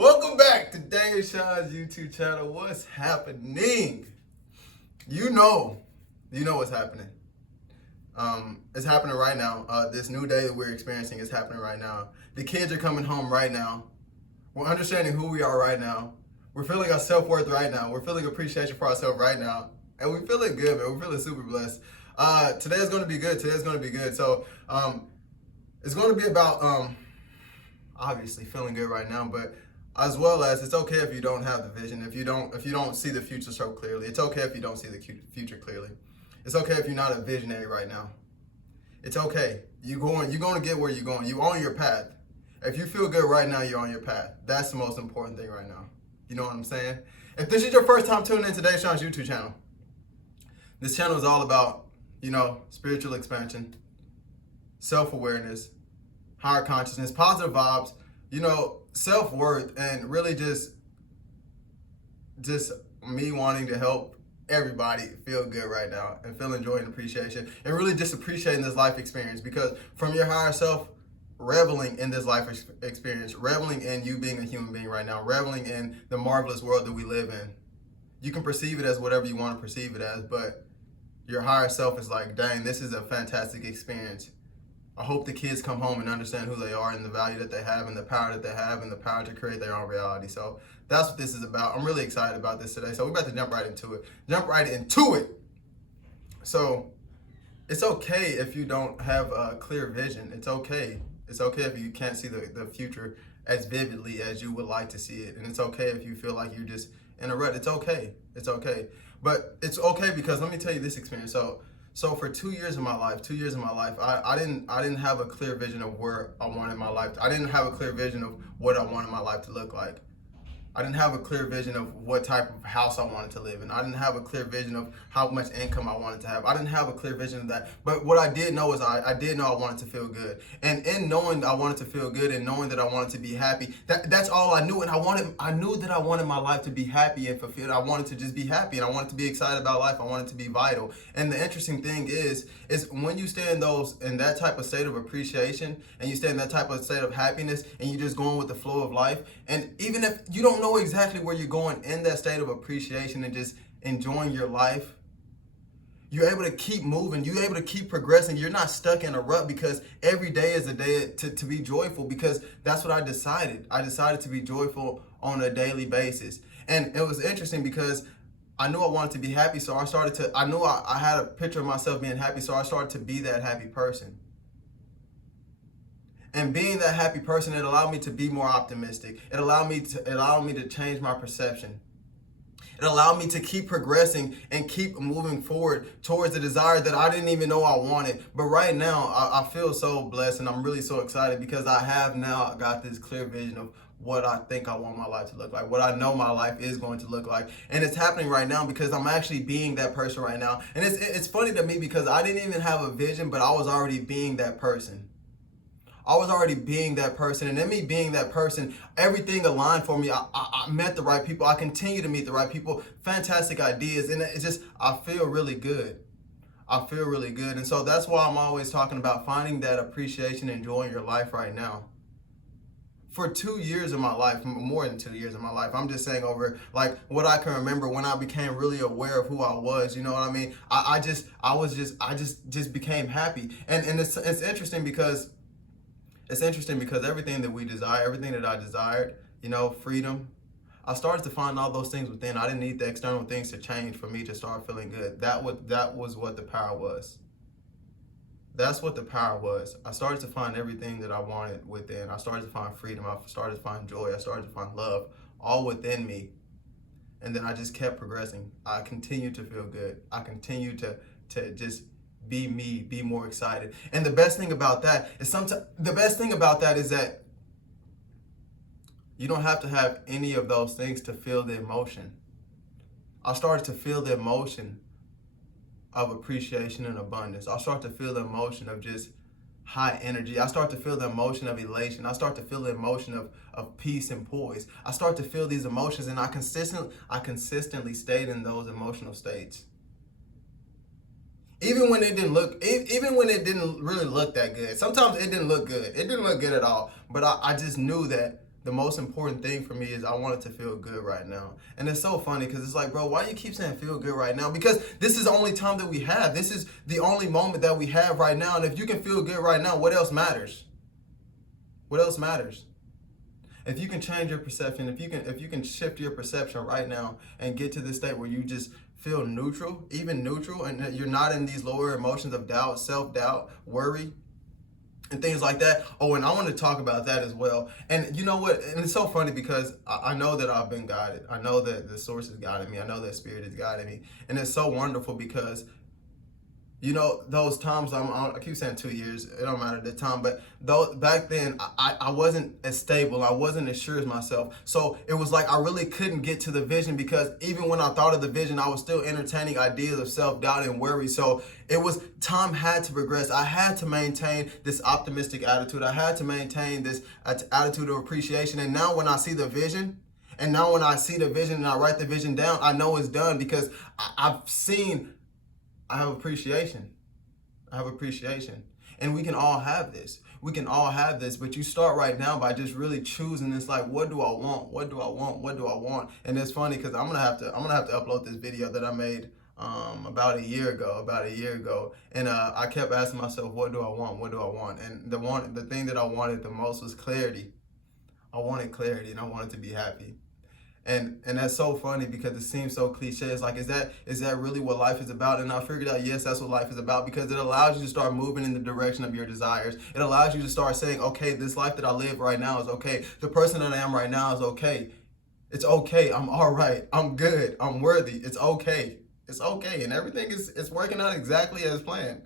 Welcome back to Daniel Shaw's YouTube channel. What's happening? You know what's happening. It's happening right now. This new day that we're experiencing is happening right now. The kids are coming home right now. We're understanding who we are right now. We're feeling our self-worth right now. We're feeling appreciation for ourselves right now. And we're feeling good, man. We're feeling super blessed. Today is going to be good. Today's going to be good. So it's going to be about obviously feeling good right now, but as well as it's okay if you don't have the vision, if you don't see the future so clearly. It's okay if you don't see the future clearly. It's okay if you're not a visionary right now. It's okay. You're going to get where you're going. You're on your path. If you feel good right now, you're on your path. That's the most important thing right now. You know what I'm saying? If this is your first time tuning in to Dave Sean's YouTube channel, this channel is all about, spiritual expansion, self-awareness, higher consciousness, positive vibes, self-worth, and really just me wanting to help everybody feel good right now and feel joy and appreciation, and really just appreciating this life experience, because from your higher self, reveling in this life experience, reveling in you being a human being right now, reveling in the marvelous world that we live in. You can perceive it as whatever you want to perceive it as, but your higher self is like, dang, this is a fantastic experience. I hope the kids come home and understand who they are and the value that they have and the power that they have and the power to create their own reality. So that's what this is about. I'm really excited about this today. So we're about to jump right into it. So it's okay if you don't have a clear vision. It's okay. It's okay if you can't see the future as vividly as you would like to see it. And it's okay if you feel like you're just in a rut. It's okay. It's okay. But it's okay because let me tell you this experience. So for 2 years of my life, I didn't have a clear vision of where I wanted my life. I didn't have a clear vision of what I wanted my life to look like. I didn't have a clear vision of what type of house I wanted to live in. I didn't have a clear vision of how much income I wanted to have. I didn't have a clear vision of that. But what I did know is I did know I wanted to feel good. And in knowing I wanted to feel good and knowing that I wanted to be happy, that's all I knew. And I knew that I wanted my life to be happy and fulfilled. I wanted to just be happy, and I wanted to be excited about life. I wanted to be vital. And the interesting thing is when you stay in that type of state of appreciation, and you stay in that type of state of happiness, and you're just going with the flow of life, and even if you don't know exactly where you're going in that state of appreciation and just enjoying your life, you're able to keep moving. You're able to keep progressing. You're not stuck in a rut, because every day is a day to be joyful, because that's what I decided. I decided to be joyful on a daily basis. And it was interesting because I knew I wanted to be happy, so I knew I had a picture of myself being happy, so I started to be that happy person. And being that happy person, it allowed me to be more optimistic. It allowed me to change my perception. It allowed me to keep progressing and keep moving forward towards the desire that I didn't even know I wanted. But right now, I feel so blessed, and I'm really so excited because I have now got this clear vision of what I think I want my life to look like, what I know my life is going to look like. And it's happening right now because I'm actually being that person right now. And it's funny to me because I didn't even have a vision, but I was already being that person. I was already being that person, and in me being that person, everything aligned for me. I met the right people. I continue to meet the right people, fantastic ideas, and it's just, I feel really good. I feel really good. And so that's why I'm always talking about finding that appreciation, enjoying your life right now. For 2 years of my life, more than 2 years of my life, I'm just saying over like what I can remember when I became really aware of who I was, you know what I mean? I just became happy. And it's interesting because everything that we desire, everything that I desired, freedom, I started to find all those things within. I didn't need the external things to change for me to start feeling good. That was what the power was. That's what the power was. I started to find everything that I wanted within. I started to find freedom. I started to find joy. I started to find love, all within me. And then I just kept progressing. I continued to feel good. I continued to just be me, be more excited. And the best thing about that is that you don't have to have any of those things to feel the emotion. I started to feel the emotion of appreciation and abundance. I start to feel the emotion of just high energy. I start to feel the emotion of elation. I start to feel the emotion of peace and poise. I start to feel these emotions, and I consistently stayed in those emotional states. Even when it didn't really look that good. Sometimes it didn't look good. It didn't look good at all. But I just knew that the most important thing for me is I want it to feel good right now. And it's so funny because it's like, bro, why do you keep saying feel good right now? Because this is the only time that we have. This is the only moment that we have right now. And if you can feel good right now, what else matters? What else matters? If you can change your perception, if you can shift your perception right now and get to this state where you just feel neutral, even neutral, and you're not in these lower emotions of doubt, self-doubt, worry, and things like that. Oh, and I want to talk about that as well. And you know what? And it's so funny because I know that I've been guided. I know that the source is guiding me. I know that spirit is guiding me. And it's so wonderful because, you know, those times, I keep saying 2 years, it don't matter the time, but though back then I wasn't as stable, I wasn't as sure as myself. So it was like I really couldn't get to the vision because even when I thought of the vision, I was still entertaining ideas of self-doubt and worry. So it was, time had to progress. I had to maintain this optimistic attitude. I had to maintain this attitude of appreciation. And now when I see the vision, and I write the vision down, I know it's done because I have appreciation. I have appreciation. And we can all have this. We can all have this, but you start right now by just really choosing. It's like, what do I want? What do I want? What do I want? And it's funny because I'm gonna have to upload this video that I made about a year ago. And I kept asking myself, what do I want? What do I want? And the thing that I wanted the most was clarity. I wanted clarity and I wanted to be happy. And that's so funny because it seems so cliche. It's like, is that really what life is about? And I figured out, yes, that's what life is about, because it allows you to start moving in the direction of your desires. It allows you to start saying, okay, this life that I live right now is okay. The person that I am right now is okay. It's okay. I'm all right. I'm good. I'm worthy. It's okay. It's okay. And everything is working out exactly as planned.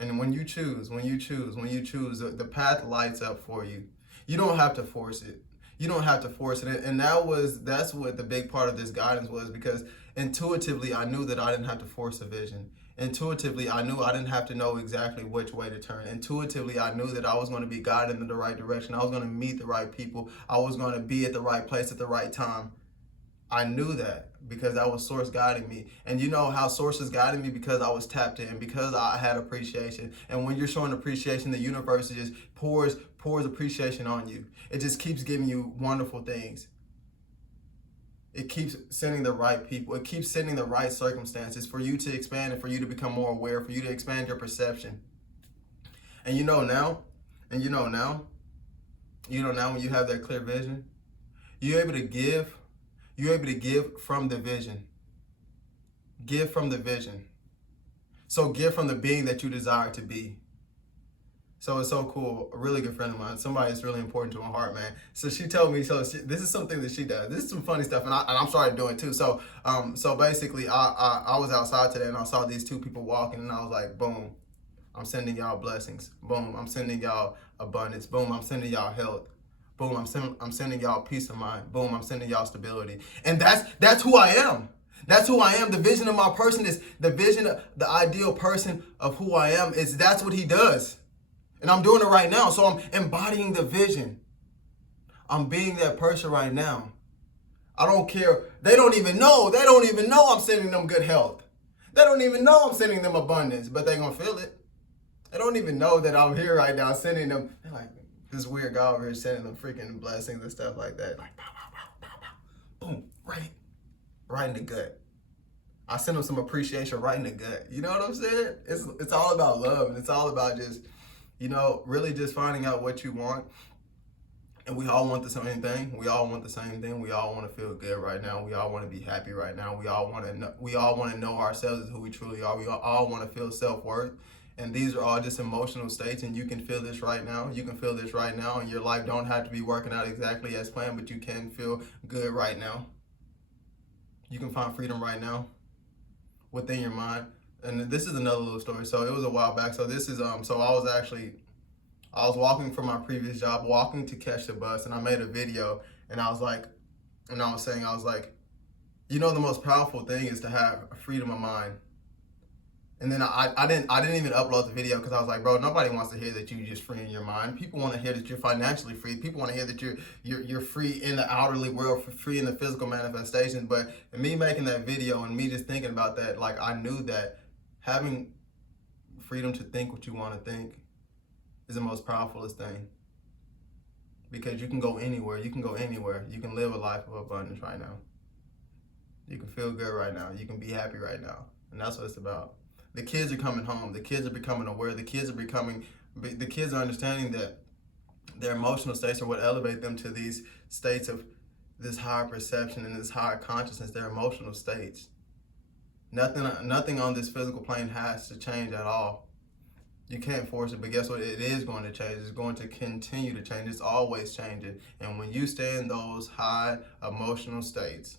And when you choose, the path lights up for you. You don't have to force it. You don't have to force it. And that's what the big part of this guidance was, because intuitively I knew that I didn't have to force a vision. Intuitively, I knew I didn't have to know exactly which way to turn. Intuitively, I knew that I was going to be guided in the right direction. I was going to meet the right people. I was going to be at the right place at the right time. I knew that because that was Source guiding me. And you know how Source is guiding me? Because I was tapped in, because I had appreciation. And when you're showing appreciation, the universe just pours appreciation on you. It just keeps giving you wonderful things. It keeps sending the right people. It keeps sending the right circumstances for you to expand and for you to become more aware, for you to expand your perception. And you know now when you have that clear vision, you're able to give from the vision. Give from the vision. So give from the being that you desire to be. So it's so cool. A really good friend of mine, somebody that's really important to my heart, man. So she told me, this is something that she does. This is some funny stuff, and I'm starting doing it too. So basically, I was outside today, and I saw these two people walking, and I was like, boom, I'm sending y'all blessings. Boom, I'm sending y'all abundance. Boom, I'm sending y'all health. Boom, I'm sending y'all peace of mind. Boom, I'm sending y'all stability. And that's who I am. That's who I am. The vision of my person is the vision, the ideal person of who I am is that's what he does. And I'm doing it right now. So I'm embodying the vision. I'm being that person right now. I don't care. They don't even know I'm sending them good health. They don't even know I'm sending them abundance, but they're going to feel it. They don't even know that I'm here right now sending them. They're like, this weird guy over here sending them freaking blessings and stuff like that. Like, pow, pow, pow, pow, pow. Boom, right in the gut. I send them some appreciation right in the gut. You know what I'm saying? It's all about love, and it's all about just, really just finding out what you want. And we all want the same thing. We all want the same thing. We all want to feel good right now. We all want to be happy right now. We all want to know ourselves as who we truly are. We all want to feel self-worth. And these are all just emotional states, and you can feel this right now. You can feel this right now, and your life don't have to be working out exactly as planned, but you can feel good right now. You can find freedom right now within your mind. And this is another little story. So it was a while back. So this is so I was walking from my previous job, walking to catch the bus, and I made a video, and I was saying, the most powerful thing is to have freedom of mind. And then I didn't even upload the video because I was like, bro, nobody wants to hear that you just free in your mind. People want to hear that you're financially free. People want to hear that you're free in the outwardly world, free in the physical manifestations. But me making that video and me just thinking about that, like, I knew that having freedom to think what you want to think is the most powerfulest thing. because you can go anywhere. You can go anywhere. You can live a life of abundance right now. You can feel good right now. You can be happy right now. And that's what it's about. The kids are coming home. The kids are becoming aware. The kids are understanding that their emotional states are what elevate them to these states of this higher perception and this higher consciousness. Their emotional states. Nothing on this physical plane has to change at all. You can't force it, but guess what? It is going to change. It's going to continue to change. It's always changing. And when you stay in those high emotional states,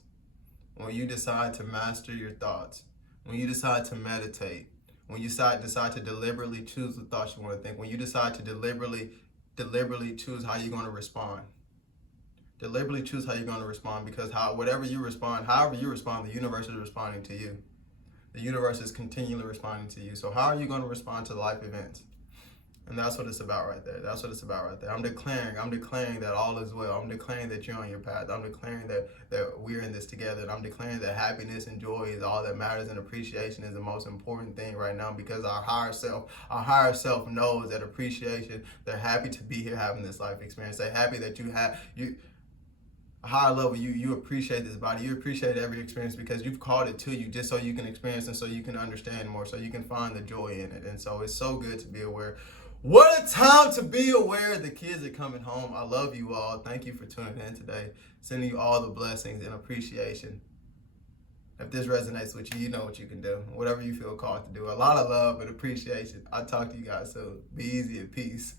when you decide to master your thoughts, when you decide to meditate, when you decide to deliberately choose the thoughts you want to think, when you decide to deliberately choose how you're going to respond. Deliberately choose how you're going to respond, because however you respond, the universe is responding to you. The universe is continually responding to you. So how are you going to respond to life events? And that's what it's about right there. That's what it's about right there. I'm declaring that all is well. I'm declaring that you're on your path. I'm declaring that we're in this together. And I'm declaring that happiness and joy is all that matters, and appreciation is the most important thing right now, because our higher self knows that appreciation, they're happy to be here having this life experience. They're happy that a higher level, you appreciate this body. You appreciate every experience because you've called it to you just so you can experience and so you can understand more, so you can find the joy in it. And so it's so good to be aware. What a time to be aware. The kids are coming home. I love you all. Thank you for tuning in today. Sending you all the blessings and appreciation. If this resonates with you, you know what you can do. Whatever you feel called to do. A lot of love and appreciation. I'll talk to you guys soon. Be easy and peace.